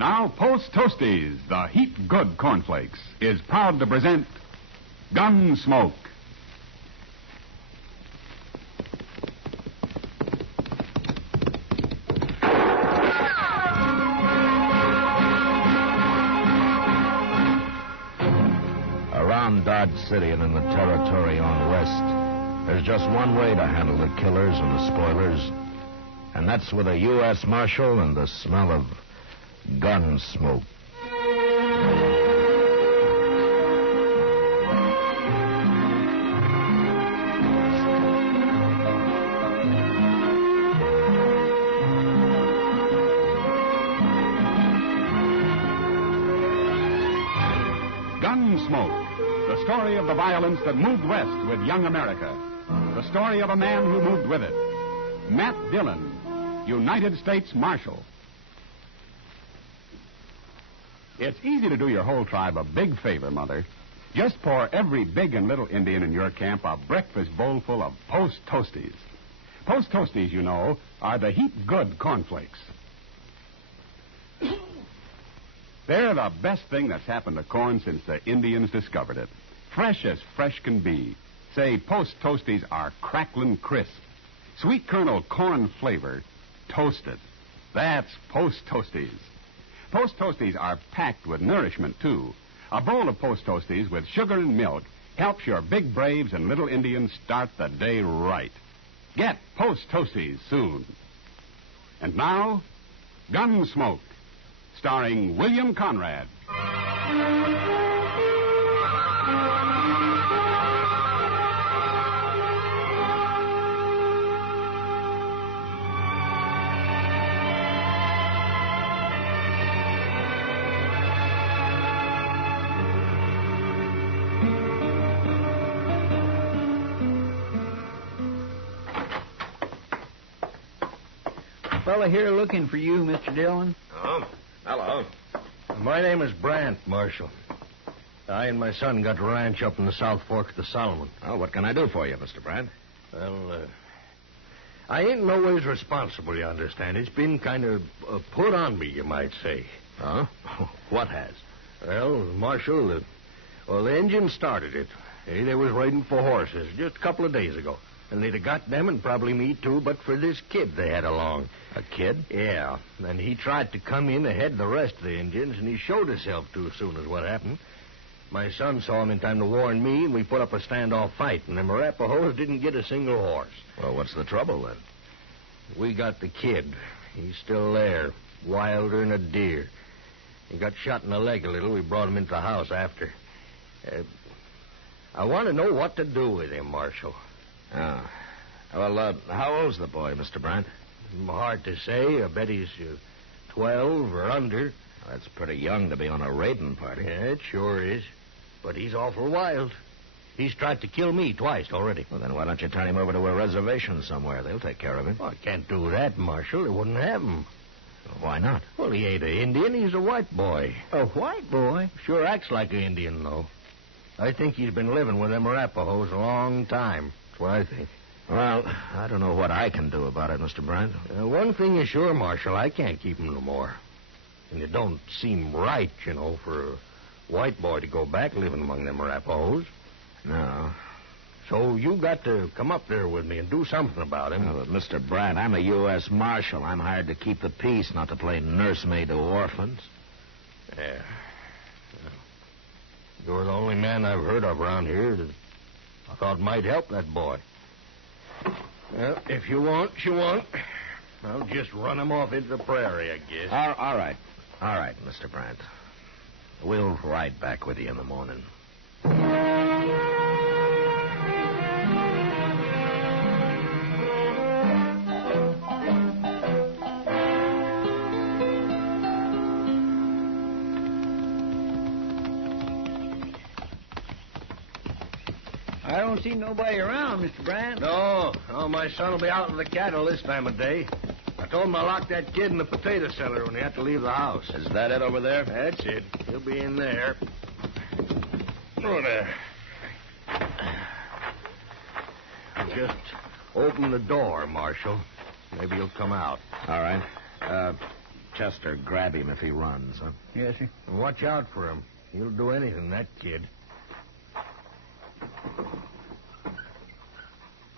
Now, Post Toasties, the heap good cornflakes, is proud to present Gunsmoke. Around Dodge City and in the territory on west, there's just one way to handle the killers and the spoilers, and that's with a U.S. Marshal and the smell of gun smoke. Gunsmoke, the story of the violence that moved west with young America. The story of a man who moved with it. Matt Dillon, United States Marshal. It's easy to do your whole tribe a big favor, Mother. Just pour every big and little Indian in your camp a breakfast bowl full of Post Toasties. Post Toasties, you know, are the heap good cornflakes. They're the best thing that's happened to corn since the Indians discovered it. Fresh as fresh can be. Say, Post Toasties are crackling crisp. Sweet kernel corn flavor, toasted. That's Post Toasties. Post Toasties are packed with nourishment, too. A bowl of Post Toasties with sugar and milk helps your big braves and little Indians start the day right. Get Post Toasties soon. And now, Gunsmoke, starring William Conrad. Fella here looking for you, Mr. Dillon. Oh, hello. My name is Brandt, Marshal. I and my son got a ranch up in the South Fork of the Solomon. Oh, what can I do for you, Mr. Brandt? Well, I ain't no ways responsible, you understand. It's been kind of put on me, you might say. Huh? What has? Well, Marshal, the engine started it. They was riding for horses just a couple of days ago. And they'd have got them and probably me, too, but for this kid they had along. A kid? Yeah. And he tried to come in ahead of the rest of the Indians, and he showed himself too soon as what happened. My son saw him in time to warn me, and we put up a standoff fight, and the Arapahoes didn't get a single horse. Well, what's the trouble, then? We got the kid. He's still there, wilder than a deer. He got shot in the leg a little. We brought him into the house after. I want to know what to do with him, Marshal. Oh. Well, how old's the boy, Mr. Brandt? Hard to say. I bet he's 12 or under. That's pretty young to be on a raiding party. Yeah, it sure is. But he's awful wild. He's tried to kill me twice already. Well, then why don't you turn him over to a reservation somewhere? They'll take care of him. Well, I can't do that, Marshal. They wouldn't have him. Well, why not? Well, he ain't an Indian. He's a white boy. A white boy? Sure acts like an Indian, though. I think he's been living with them Arapahoes a long time. That's what I think. Well, I don't know what I can do about it, Mr. Brandt. One thing is sure, Marshal, I can't keep him no more. And it don't seem right, you know, for a white boy to go back living among them Arapahoes. No. So you got to come up there with me and do something about him. But Mr. Brandt, I'm a U.S. Marshal. I'm hired to keep the peace, not to play nursemaid to orphans. Yeah. You're the only man I've heard of around here that I thought might help that boy. Well, if you won't, you won't. I'll just run him off into the prairie, I guess. All right. All right, Mr. Brandt. We'll ride back with you in the morning. I don't see nobody around, Mr. Brandt. No, my son will be out with the cattle this time of day. I told him to lock that kid in the potato cellar when he had to leave the house. Is that it over there? That's it. He'll be in there. Oh, there. Just open the door, Marshal. Maybe he'll come out. All right. Chester grab him if he runs, huh? Yes, sir. Watch out for him. He'll do anything, that kid.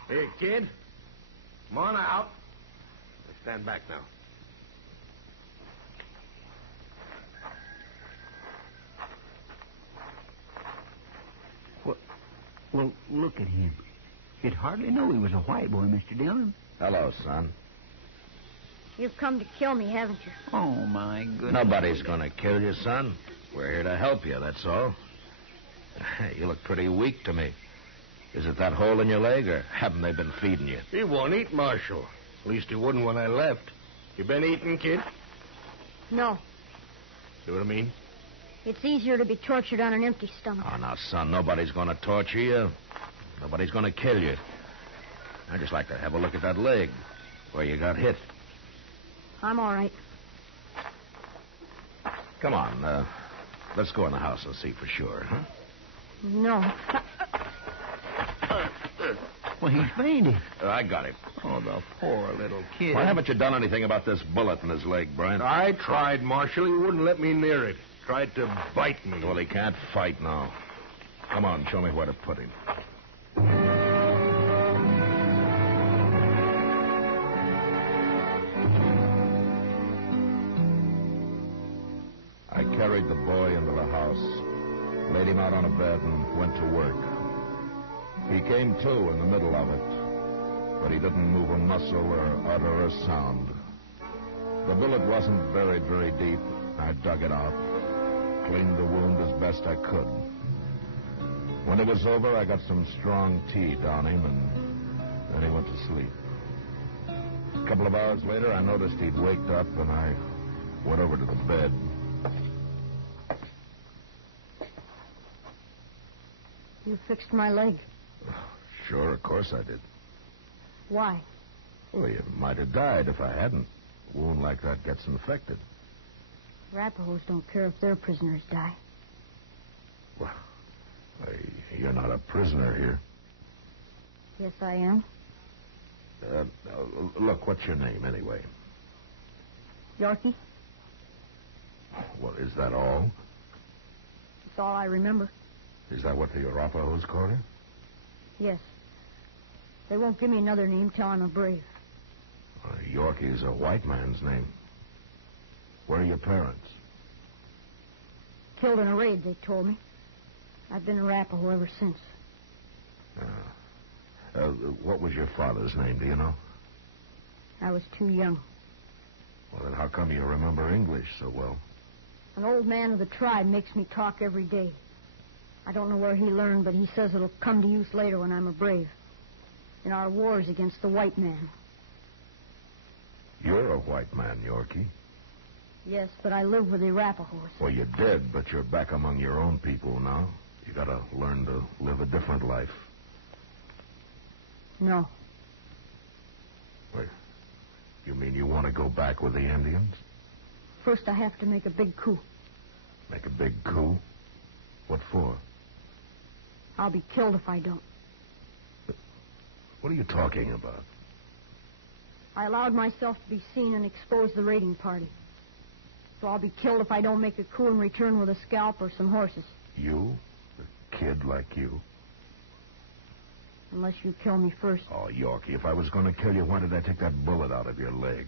Hey, kid. Come on out. Let's stand back now. Well, look at him. You'd hardly know he was a white boy, Mr. Dillon. Hello, son. You've come to kill me, haven't you? Oh, my goodness. Nobody's going to kill you, son. We're here to help you, that's all. You look pretty weak to me. Is it that hole in your leg, or haven't they been feeding you? He won't eat, Marshal. At least he wouldn't when I left. You been eating, kid? No. See what I mean? It's easier to be tortured on an empty stomach. Oh, now, son, nobody's going to torture you. Nobody's going to kill you. I'd just like to have a look at that leg where you got hit. I'm all right. Come on, let's go in the house and see for sure, huh? No. Well, he's fainted. I got him. Oh, the poor little kid. Why haven't you done anything about this bullet in his leg, Brent? I tried, Marshal. He wouldn't let me near it. Tried to bite me. Well, he can't fight now. Come on, show me where to put him. I carried the boy into the house, laid him out on a bed, and went to work. He came to in the middle of it, but he didn't move a muscle or utter a sound. The bullet wasn't buried very deep. I dug it out, cleaned the wound as best I could. When it was over, I got some strong tea down him, and then he went to sleep. A couple of hours later, I noticed he'd waked up, and I went over to the bed. You fixed my leg. Sure, of course I did. Why? Well, you might have died if I hadn't. A wound like that gets infected. Rapahoes don't care if their prisoners die. Well, you're not a prisoner here. Yes, I am. Look, what's your name, anyway? Yorky? Well, is that all? That's all I remember. Is that what the Arapahoes call you? Yes. They won't give me another name till I'm a brave. Yorky's a white man's name. Where are your parents? Killed in a raid, they told me. I've been a Arapaho ever since. What was your father's name, do you know? I was too young. Well, then how come you remember English so well? An old man of the tribe makes me talk every day. I don't know where he learned, but he says it'll come to use later when I'm a brave. In our wars against the white man. You're a white man, Yorky. Yes, but I live with the Arapahoes. Well, you did, but you're back among your own people now. You gotta learn to live a different life. No. Wait, you mean you want to go back with the Indians? First, I have to make a big coup. Make a big coup? What for? I'll be killed if I don't. What are you talking about? I allowed myself to be seen and exposed the raiding party. So I'll be killed if I don't make a coup and return with a scalp or some horses. You? A kid like you? Unless you kill me first. Oh, Yorky, if I was going to kill you, why did I take that bullet out of your leg?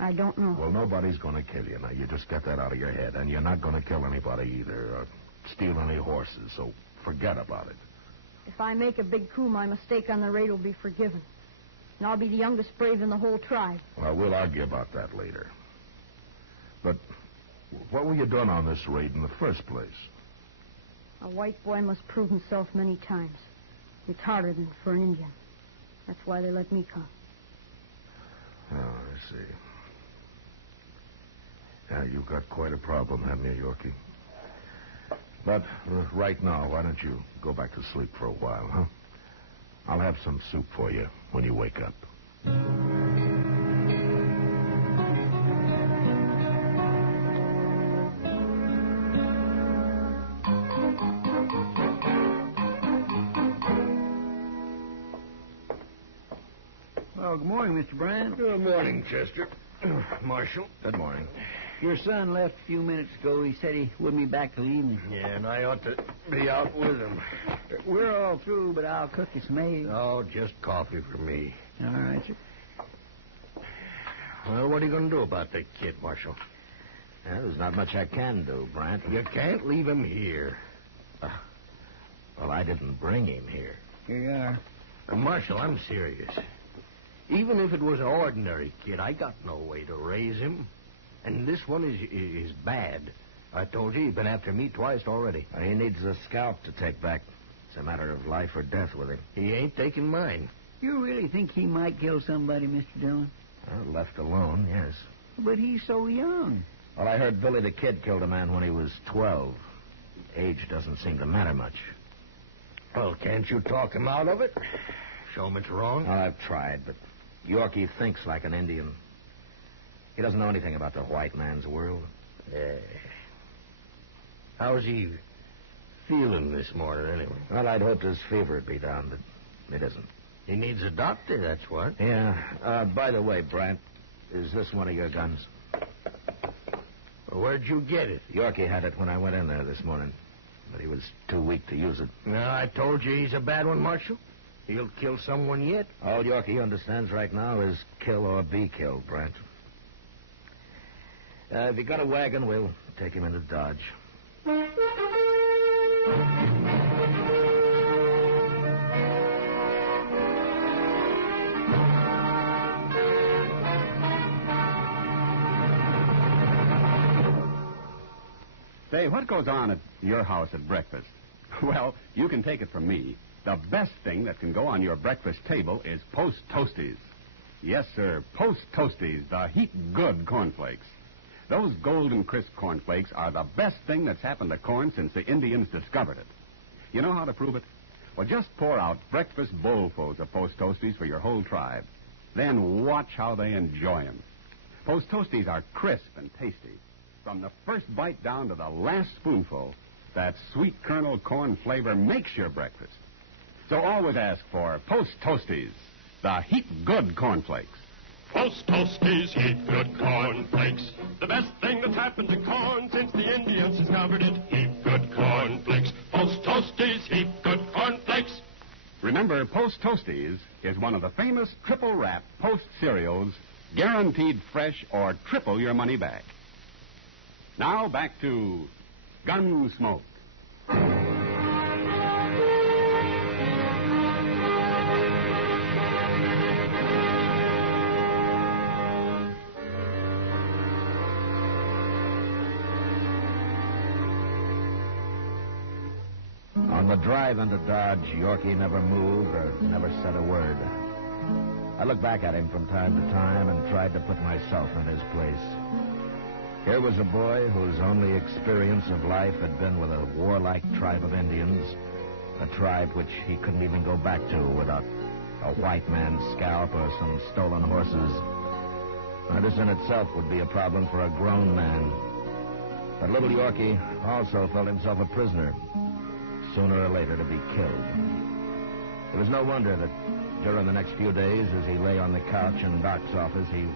I don't know. Well, nobody's going to kill you. Now, you just get that out of your head. And you're not going to kill anybody either, or steal any horses, so forget about it. If I make a big coup, my mistake on the raid will be forgiven. And I'll be the youngest brave in the whole tribe. Well, we'll argue about that later. But what were you doing on this raid in the first place? A white boy must prove himself many times. It's harder than for an Indian. That's why they let me come. Oh, I see. Yeah, you've got quite a problem, haven't you, Yorky? But right now, why don't you go back to sleep for a while, huh? I'll have some soup for you when you wake up. Well, Oh, good morning, Mr. Bryant. Good morning, Chester. Marshal. Good morning. Your son left a few minutes ago. He said he wouldn't be back till evening. Yeah, and I ought to be out with him. We're all through, but I'll cook you some eggs. Oh, just coffee for me. All right, sir. Well, what are you going to do about the kid, Marshal? Yeah, there's not much I can do, Brant. You can't leave him here. Well, I didn't bring him here. Here you are. Marshal, I'm serious. Even if it was an ordinary kid, I got no way to raise him. And this one is bad. I told you he'd been after me twice already. He needs a scalp to take back. It's a matter of life or death with him. He ain't taking mine. You really think he might kill somebody, Mr. Dillon? Well, left alone, yes. But he's so young. Well, I heard Billy the Kid killed a man when he was 12. Age doesn't seem to matter much. Well, can't you talk him out of it? Show him it's wrong? Well, I've tried, but Yorky thinks like an Indian. He doesn't know anything about the white man's world. How's he feeling this morning, anyway? Well, I'd hoped his fever would be down, but it isn't. He needs a doctor, that's what. Yeah. By the way, Brant, is this one of your guns? Well, where'd you get it? Yorky had it when I went in there this morning, but he was too weak to use it. No, I told you he's a bad one, Marshal. He'll kill someone yet. All Yorky understands right now is kill or be killed, Brant. If you got a wagon, we'll take him into Dodge. Say, what goes on at your house at breakfast? Well, you can take it from me. The best thing that can go on your breakfast table is Post Toasties. Yes, sir, Post Toasties, the heap good cornflakes. Those golden crisp cornflakes are the best thing that's happened to corn since the Indians discovered it. You know how to prove it? Well, just pour out breakfast bowlfuls of Post Toasties for your whole tribe. Then watch how they enjoy them. Post Toasties are crisp and tasty. From the first bite down to the last spoonful, that sweet kernel corn flavor makes your breakfast. So always ask for Post Toasties, the heap good cornflakes. Post Toasties, heap good cornflakes. The best thing that's happened to corn since the Indians discovered it. Heap good cornflakes. Post Toasties, heap good cornflakes. Remember, Post Toasties is one of the famous triple wrap Post cereals, guaranteed fresh or triple your money back. Now back to Gunsmoke. On the drive into Dodge, Yorky never moved or never said a word. I looked back at him from time to time and tried to put myself in his place. Here was a boy whose only experience of life had been with a warlike tribe of Indians, a tribe which he couldn't even go back to without a white man's scalp or some stolen horses. Now, this in itself would be a problem for a grown man. But little Yorky also felt himself a prisoner, sooner or later to be killed. It was no wonder that during the next few days, as he lay on the couch in Doc's office, he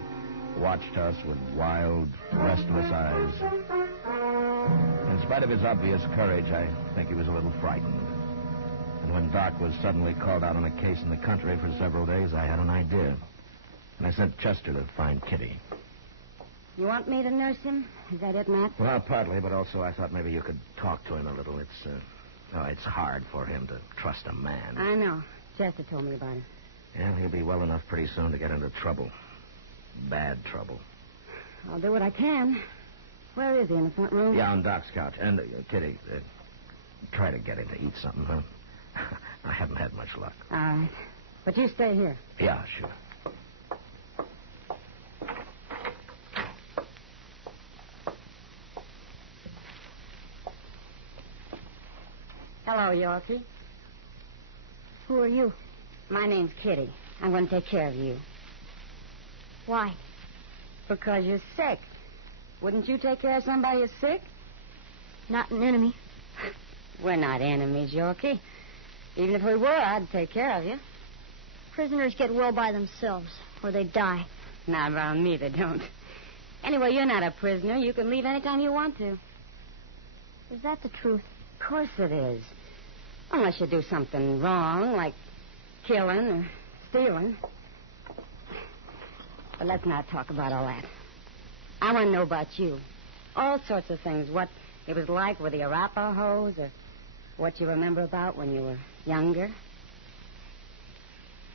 watched us with wild, restless eyes. In spite of his obvious courage, I think he was a little frightened. And when Doc was suddenly called out on a case in the country for several days, I had an idea. And I sent Chester to find Kitty. You want me to nurse him? Is that it, Matt? Well, partly, but also I thought maybe you could talk to him a little. It's hard for him to trust a man. I know. Chester told me about it. Yeah, he'll be well enough pretty soon to get into trouble. Bad trouble. I'll do what I can. Where is he, in the front room? Yeah, on Doc's couch. And, Kitty, try to get him to eat something, huh? I haven't had much luck. All right. But you stay here. Yeah, sure. Hello, Yorky. Who are you? My name's Kitty. I'm going to take care of you. Why? Because you're sick. Wouldn't you take care of somebody who's sick? Not an enemy. We're not enemies, Yorky. Even if we were, I'd take care of you. Prisoners get well by themselves. or they die. Not around me, they don't. Anyway, you're not a prisoner. You can leave anytime you want to. Is that the truth? Of course it is. Unless you do something wrong, like killing or stealing. But let's not talk about all that. I want to know about you. All sorts of things. What it was like with the Arapahoes, or what you remember about when you were younger.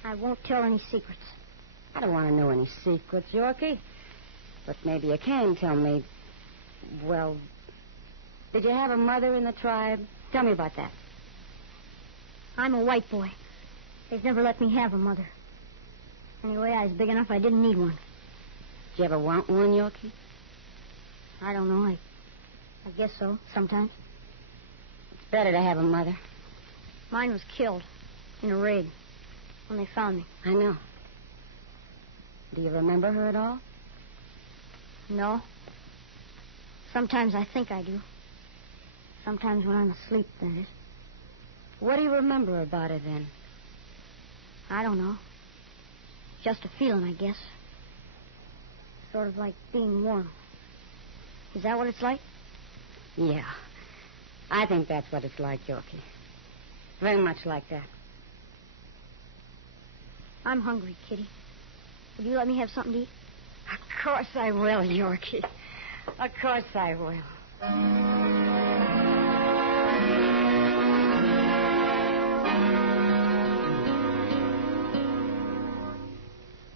I won't tell any secrets. I don't want to know any secrets, Yorky. But maybe you can tell me. Well, did you have a mother in the tribe? Tell me about that. I'm a white boy. They've never let me have a mother. Anyway, I was big enough I didn't need one. Did you ever want one, Yorky? I don't know. I guess so, sometimes. It's better to have a mother. Mine was killed in a raid when they found me. I know. Do you remember her at all? No. Sometimes I think I do. Sometimes when I'm asleep, that is. What do you remember about her then? I don't know. Just a feeling, I guess. Sort of like being warm. Is that what it's like? Yeah. I think that's what it's like, Yorky. Very much like that. I'm hungry, Kitty. Would you let me have something to eat? Of course I will, Yorky. Of course I will.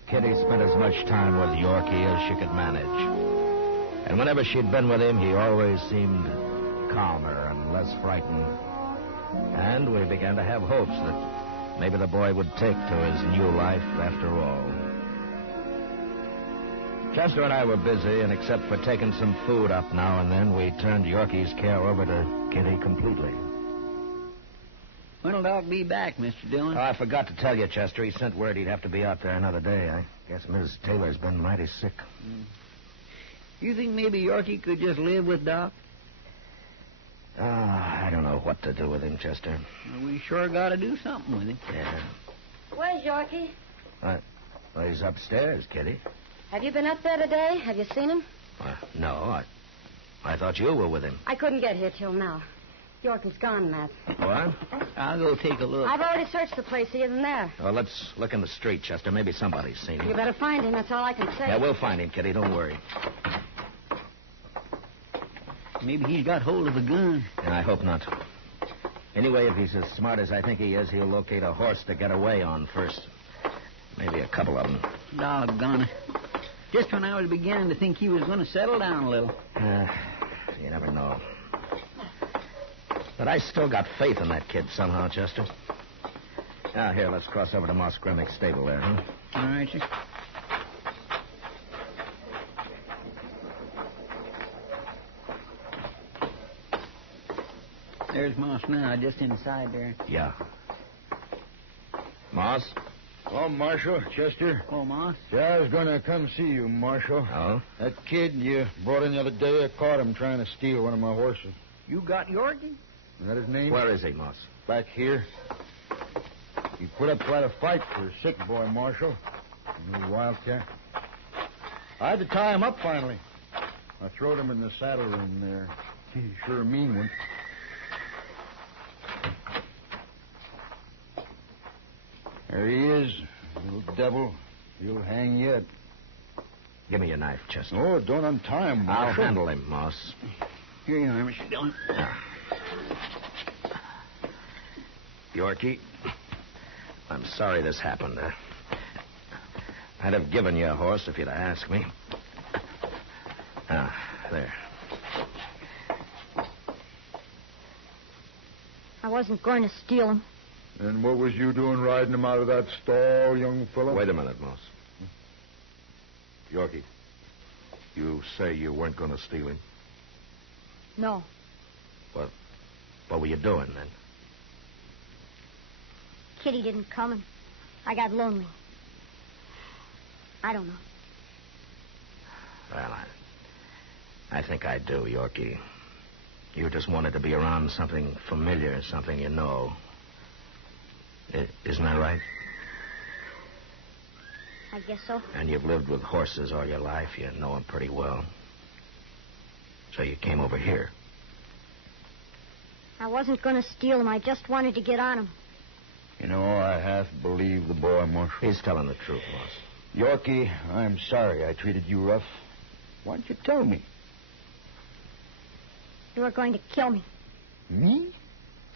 Kitty spent as much time with Yorky as she could manage. And whenever she'd been with him, he always seemed calmer and less frightened. And we began to have hopes that maybe the boy would take to his new life after all. Chester and I were busy, and except for taking some food up now and then, we turned Yorky's care over to Kitty completely. When'll Doc be back, Mr. Dillon? Oh, I forgot to tell you, Chester. He sent word he'd have to be out there another day. I guess Miss Taylor's been mighty sick. You think maybe Yorky could just live with Doc? I don't know what to do with him, Chester. Well, we sure got to do something with him. Yeah. Where's Yorky? Well, he's upstairs, Kitty. Have you been up there today? Have you seen him? No, I thought you were with him. I couldn't get here till now. Yorky's gone, Matt. What? I'll go take a look. I've already searched the place. He isn't there. Well, let's look in the street, Chester. Maybe somebody's seen him. You better find him. That's all I can say. Yeah, we'll find him, Kitty. Don't worry. Maybe he's got hold of a gun. And I hope not. Anyway, if he's as smart as I think he is, he'll locate a horse to get away on first. Maybe a couple of them. Doggone it. Just when I was beginning to think he was going to settle down a little. You never know. But I still got faith in that kid somehow, Chester. Now, here, let's cross over to Moss Grimmick's stable there, huh? All right, sir. There's Moss now, just inside there. Yeah. Moss? Oh, Marshal, Chester. Oh, Moss? Yeah, I was going to come see you, Marshal. Oh? That kid you brought in the other day, I caught him trying to steal one of my horses. You got Yorky? Is that his name? Where is he, Moss? Back here. He put up quite a fight for a sick boy, Marshal. A new wildcat. I had to tie him up finally. I throwed him in the saddle room there. He's sure a mean one. There he is, little devil. He'll hang yet. Give me your knife, Chester. Oh, don't untie him, I'll Marshal. handle him, Moss. Here you are, Mr. Dillon. Yorky, I'm sorry this happened. I'd have given you a horse if you'd asked me. There. I wasn't going to steal him. And what was you doing riding him out of that stall, young fellow? Wait a minute, Moss. Yorky, you say you weren't going to steal him? No. What were you doing then? Kitty didn't come, and I got lonely. I don't know. Well, I think I do, Yorky. You just wanted to be around something familiar, something you know. Isn't that right? I guess so. And you've lived with horses all your life. You know them pretty well. So you came over here. I wasn't going to steal them. I just wanted to get on them. You know, I half believe the boy, Marshal. He's telling the truth, Moss. Yorky, I'm sorry I treated you rough. Why don't you tell me? You were going to kill me. Me?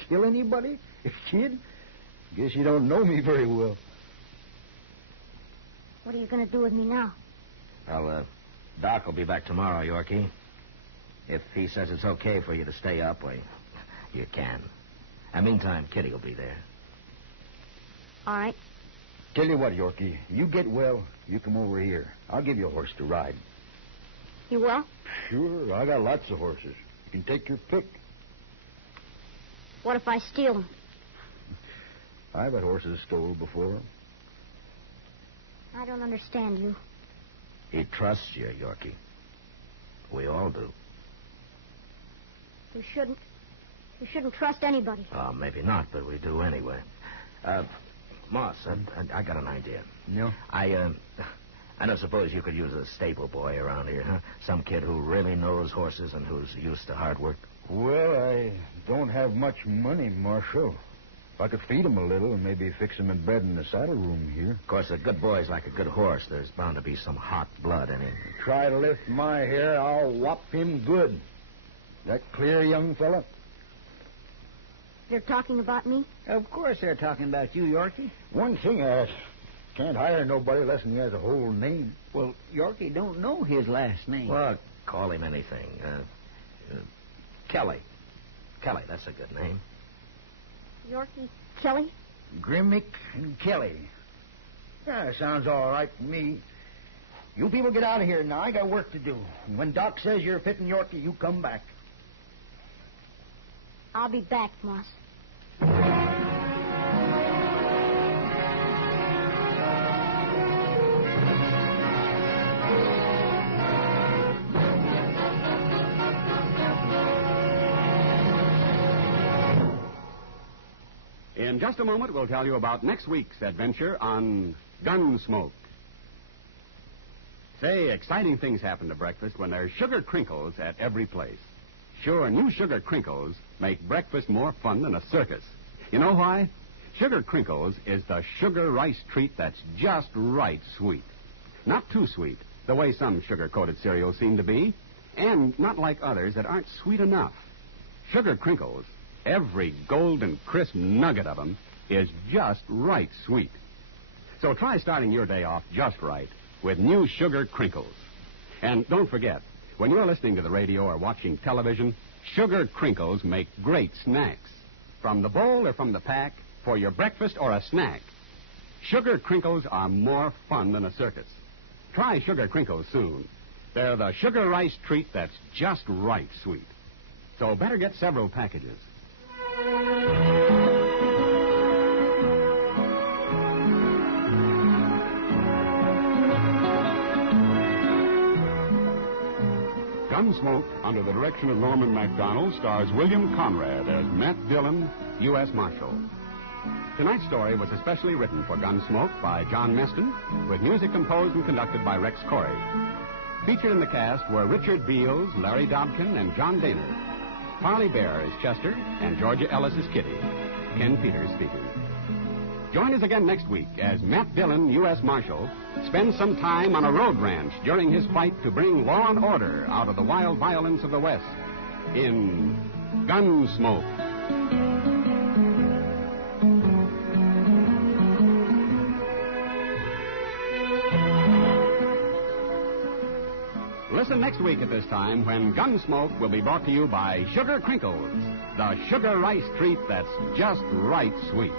Kill anybody? Kid? Guess you don't know me very well. What are you going to do with me now? Well, Doc will be back tomorrow, Yorky. If he says it's okay for you to stay up, well, you can. And meantime, Kitty will be there. All right. Tell you what, Yorky, you get well, you come over here. I'll give you a horse to ride. You will? Sure, I got lots of horses. You can take your pick. What if I steal them? I've had horses stole before. I don't understand you. He trusts you, Yorky. We all do. You shouldn't. You shouldn't trust anybody. Oh, maybe not, but we do anyway. Moss, I got an idea. No? I don't suppose you could use a stable boy around here, huh? Some kid who really knows horses and who's used to hard work. Well, I don't have much money, Marshal. If I could feed him a little and maybe fix him a bed in the saddle room here. Of course, a good boy's like a good horse. There's bound to be some hot blood in him. Try to lift my hair, I'll whop him good. That clear, young fella? You're talking about me? Of course they're talking about you, Yorky. One thing I can't hire nobody less than he has a whole name. Well, Yorky don't know his last name. Well, call him anything. Kelly. Kelly, that's a good name. Yorky Kelly? Grimmick and Kelly. Yeah, sounds all right to me. You people get out of here now. I got work to do. And when Doc says you're fitting Yorky, you come back. I'll be back, Moss. In just a moment, we'll tell you about next week's adventure on Gunsmoke. Say, exciting things happen to breakfast when there's sugar crinkles at every place. Sure, new sugar crinkles make breakfast more fun than a circus. You know why? Sugar crinkles is the sugar rice treat that's just right sweet. Not too sweet, the way some sugar-coated cereals seem to be, and not like others that aren't sweet enough. Sugar crinkles, every golden crisp nugget of them, is just right sweet. So try starting your day off just right with new sugar crinkles. And don't forget, when you're listening to the radio or watching television, sugar crinkles make great snacks. From the bowl or from the pack, for your breakfast or a snack. Sugar crinkles are more fun than a circus. Try sugar crinkles soon. They're the sugar rice treat that's just right sweet. So better get several packages. Gunsmoke, under the direction of Norman MacDonald, stars William Conrad as Matt Dillon, U.S. Marshal. Tonight's story was especially written for Gunsmoke by John Meston, with music composed and conducted by Rex Corey. Featured in the cast were Richard Beals, Larry Dobkin, and John Daner. Parley Bear is Chester, and Georgia Ellis is Kitty. Ken Peters speaking. Join us again next week as Matt Dillon, U.S. Marshal, spends some time on a road ranch during his fight to bring law and order out of the wild violence of the West in Gunsmoke. Listen next week at this time when Gunsmoke will be brought to you by Sugar Crinkles, the sugar rice treat that's just right sweet.